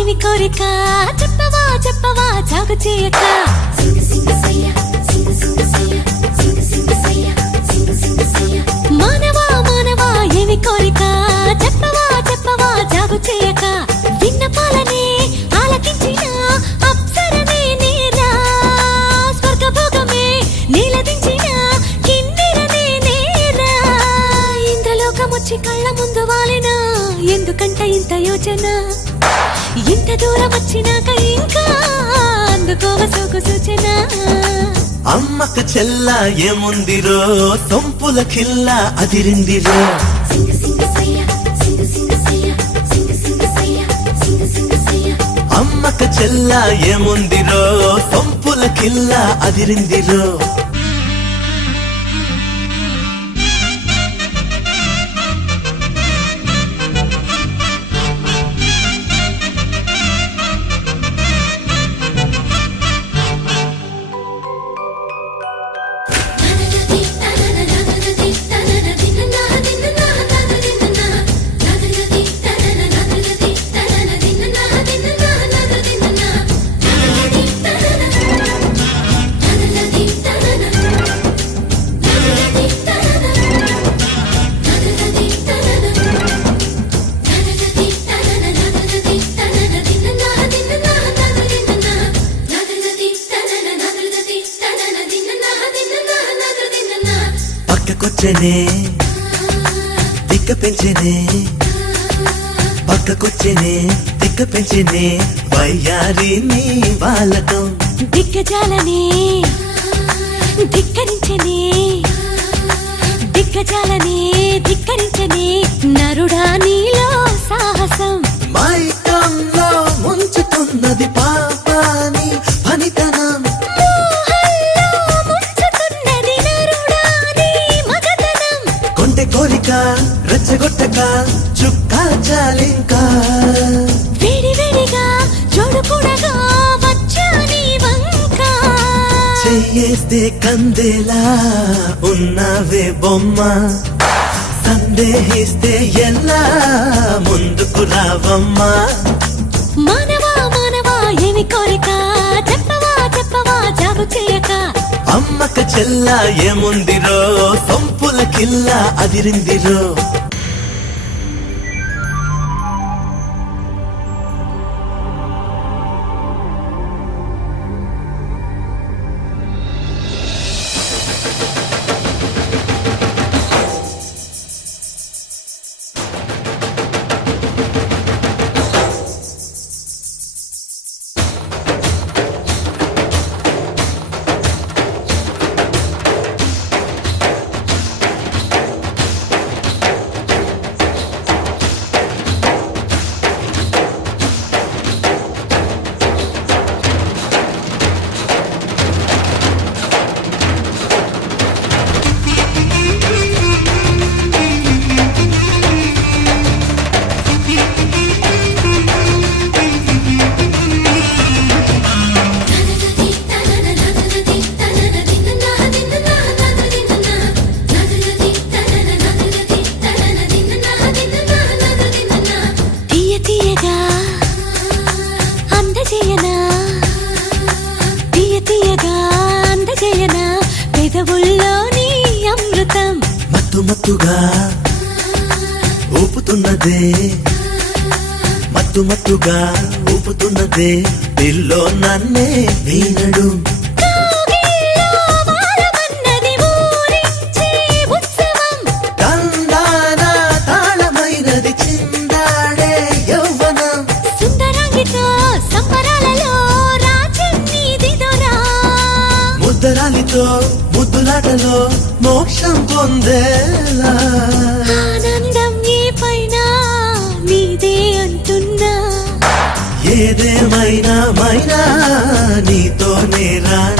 ఏమి కోరిక చెప్పవా చెప్పవా జాగు చేయక మానవా మానవా ఏమి కోరిక చెప్పవా చెప్పవా జాగు చేయక విన్నపాలనే ఆలకించిన అప్సరనే నేరా స్వర్గభోగమే నీలదించిన కిన్నెరనే నేరా ఇంద్రలోకమొచ్చి కళ్ళ ముందు వాలినా ఎందుకంట ఇంత యోచన ఇంత దూరం వచ్చినాక ఇంకా అందుకోవ సోకు సూచన అమ్మకు చెల్ల ఏముందిరో సొంపుల కిల్ల అదిరిందిరో అమ్మకు చెల్ల ఏముందిరో సొంపుల కిల్ల అదిరిందిరో పక్కకొచ్చనే దిక్క పెంచనే పక్కకొచ్చనే దిక్క పెంచనే వయ్యారి నీ బాలకం దిగ్గజాలనే ధిక్కరించనే దిగ్గజాలనే ధిక్కరించనే నరుడా నీలో సాహసం మైకంలో ముంచుతున్నది పాపాని పనితనం కొంటె కోరిక రెచ్చగొట్టక చుక్కా చాలింకా వేడి వేడిగా జోడు కూడగా వచ్చా నీ వంక చెయ్యేస్తే కందేలా ఉన్నావే బొమ్మ సందేహిస్తే ఎలా ముందుకు రావమ్మా మానవా మానవా ఏమి కోరిక చెప్పవా చెప్పవా జాగు చేయక అమ్మక చెల్ల ఏముందిరో సొంపుల కిల్ల అదిరిందిరో పెదవుల్లోని అమృతం మత్తు మత్తుగా ఊపుతున్నదే మత్తు మత్తుగా ఊపుతున్నదే పిల్లో నన్నే వీనడు తందాన తాళమైనది చిందాడే యౌవనం సుందరాంగితో సంబరాలలో రాజన్నీదిదోరా ముద్దరాలితో ముద్దులాటలో మోక్షం పొందేలా ఆనందం ఏ పైన నీదే అంటున్నా ఏదేమైనా మైనా నీతోనే రానా